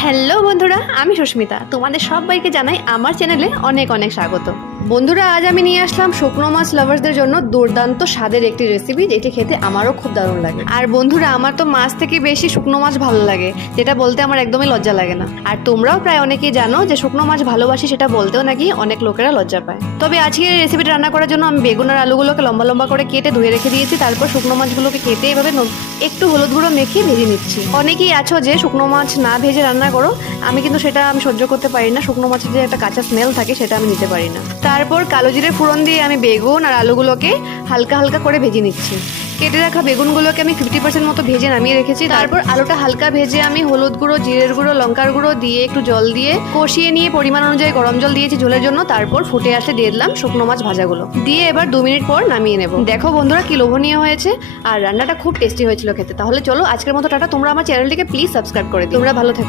Hello বন্ধুরা, আমি সুস্মিতা। তোমাদের সবাইকে জানাই আমার চ্যানেলে অনেক অনেক স্বাগত। বন্ধুরা, আজ আমি নিয়ে আসলাম শুকনো মাছ লাভার্সদের জন্য দুর্দান্ত স্বাদের একটি রেসিপি, যেটি খেতে আমারও খুব দারুণ লাগে। আর বন্ধুরা, আমার তো মাছ থেকে বেশি শুকনো মাছ ভালো লাগে, যেটা বলতে আমার একদমই লজ্জা লাগে না। আর তোমরাও প্রায় অনেকেই জানো যে শুকনো মাছ ভালোবাসি, সেটা বলতেও নাকি অনেক লোকেরা লজ্জা পায়। তবে আজকে এই রেসিপিটা রান্না করার জন্য আমি বেগুন আর আলুগুলোকে লম্বা লম্বা করে কেটে ধুয়ে রেখে দিয়েছি। তারপর শুকনো মাছগুলোকে কেটে এভাবে একটু হলুদ গুঁড়ো মেখে ভেজে নিচ্ছি। অনেকেই আছো যে শুকনো মাছ না ভেজে রান্না করো, আমি কিন্তু সেটা সহ্য করতে পারি না। শুকনো মাছের যে একটা কাঁচা স্মেল থাকে, সেটা আমি নিতে পারি না। তারপর কালো জিরে ফোড়ন দিয়ে আমি বেগুন আর আলুগুলোকে হালকা হালকা করে ভেজে নিচ্ছি। কেটে রাখা বেগুনগুলোকে আমি 50% মতো ভেজে নামিয়ে রেখেছি। তারপর আলুটা হালকা ভেজে আমি হলুদ গুঁড়ো, জিরের গুঁড়ো, লঙ্কার গুঁড়ো দিয়ে একটু জল দিয়ে কষিয়ে নিয়ে পরিমাণ অনুযায়ী গরম জল দিয়েছি ঝোলের জন্য। তারপর ফুটে আসলে দিয়ে দিলাম শুকনো মাছ ভাজাগুলো দিয়ে এবার 2 মিনিট পর নামিয়ে নেব। দেখো বন্ধুরা, কি লোভনীয় হয়েছে, আর রান্নাটা খুব টেস্টি হয়েছিল খেতে। তাহলে চলো, আজকের মতো টাটা। তোমরা আমার চ্যানেলটিকে প্লিজ সাবস্ক্রাইব করে দিও। তোমরা ভালো থেকো।